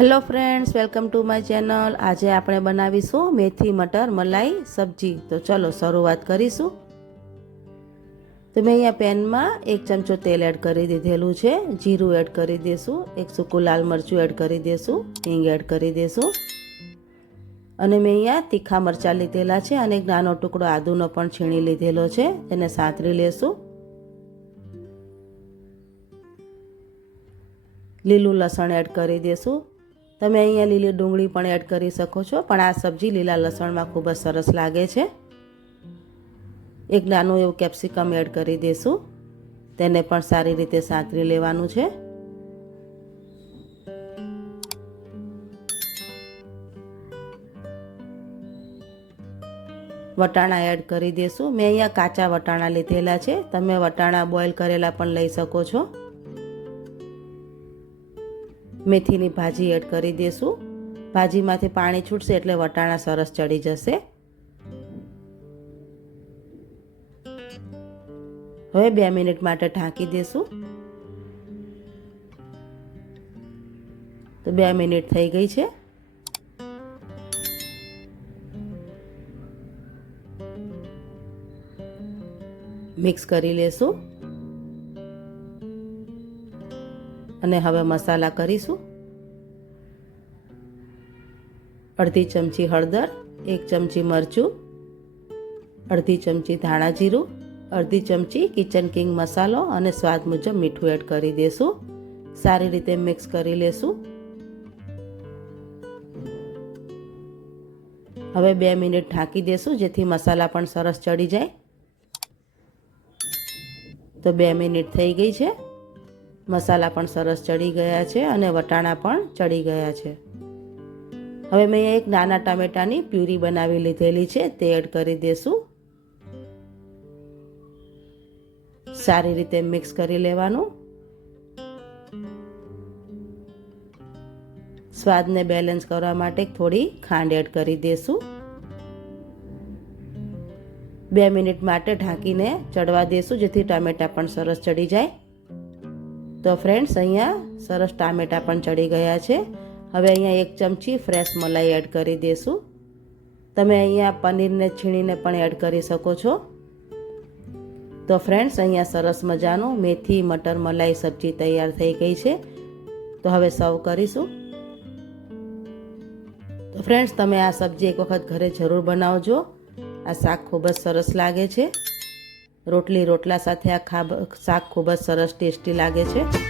Hello friends, welcome to my channel. આજે આપણે બનાવીશું મેથી મટર મલાઈ સબ્જી. તો ચલો શરૂઆત કરીશું. તો મેં અહીંયા પેનમાં એક ચમચો તેલ એડ કરી દીધેલું છે. જીરું એડ કરી દઈશું એક સૂકું લાલ મરચું એડ કરી દઈશું હિંગ એડ કરી દઈશું અને મેં અહીંયા તીખા મરચાં લીધેલા છે અને એક નાનો ટુકડો આદુનો પણ છીણી લીધેલો છે. એને સાંતરી લેશું. લીલું લસણ એડ કરી દઈશું તમે અહીંયા લીલી ડુંગળી પણ એડ કરી શકો છો, પણ આ સબ્જી લીલા લસણમાં ખૂબ જ સરસ લાગે છે. એક નાનું એવું કેપ્સિકમ એડ કરી દઈશું તેને પણ સારી રીતે સાંતરી લેવાનું છે. વટાણા એડ કરી દઈશું મેં અહીંયા કાચા વટાણા લીધેલા છે. તમે વટાણા બોઇલ કરેલા પણ લઈ શકો છો. મેથીની ભાજી એડ કરી દઈશું ભાજીમાંથી પાણી છૂટશે એટલે વટાણા સરસ ચડી જશે. હવે બે મિનિટ માટે ઢાંકી દઈશું તો બે મિનિટ થઈ ગઈ છે. મિક્સ કરી લેશું. અને હવે મસાલા કરીશું. અડધી ચમચી હળદર, એક ચમચી મરચું, અડધી ચમચી ધાણા જીરું, અડધી ચમચી કિચન કિંગ મસાલો અને સ્વાદ મુજબ મીઠું એડ કરી દેશું. સારી રીતે મિક્સ કરી લેશું. હવે બે મિનિટ ઢાંકી દેશું જેથી મસાલા પણ સરસ ચડી જાય. તો બે મિનિટ થઈ ગઈ છે. મસાલા પણ સરસ ચડી ગયા છે અને વટાણા પણ ચડી ગયા છે. હવે મેં એક નાના ટામેટાની પ્યુરી બનાવી લીધેલી છે, તે એડ કરી દેશું સારી રીતે મિક્સ કરી લેવાનું. સ્વાદને બેલેન્સ કરવા માટે થોડી ખાંડ એડ કરી દેશું બે મિનિટ માટે ઢાંકીને ચડવા દેશું જેથી ટામેટા પણ સરસ ચડી જાય. તો ફ્રેન્ડ્સ અહીંયા સરસ ટામેટા પણ ચડી ગયા છે. હવે અહીંયા એક ચમચી ફ્રેશ મલાઈ એડ કરી દઈશું તમે અહીંયા પનીરને છીણીને પણ એડ કરી શકો છો. તો ફ્રેન્ડ્સ અહીંયા સરસ મજાનું મેથી, મટર, મલાઈ, સબ્જી તૈયાર થઈ ગઈ છે. તો હવે સર્વ કરીશું. તો ફ્રેન્ડ્સ તમે આ સબ્જી એક વખત ઘરે જરૂર બનાવજો. આ શાક ખૂબ જ સરસ લાગે છે. રોટલી રોટલા સાથે આ ખાબ શાક ખૂબ જ સરસ ટેસ્ટી લાગે છે.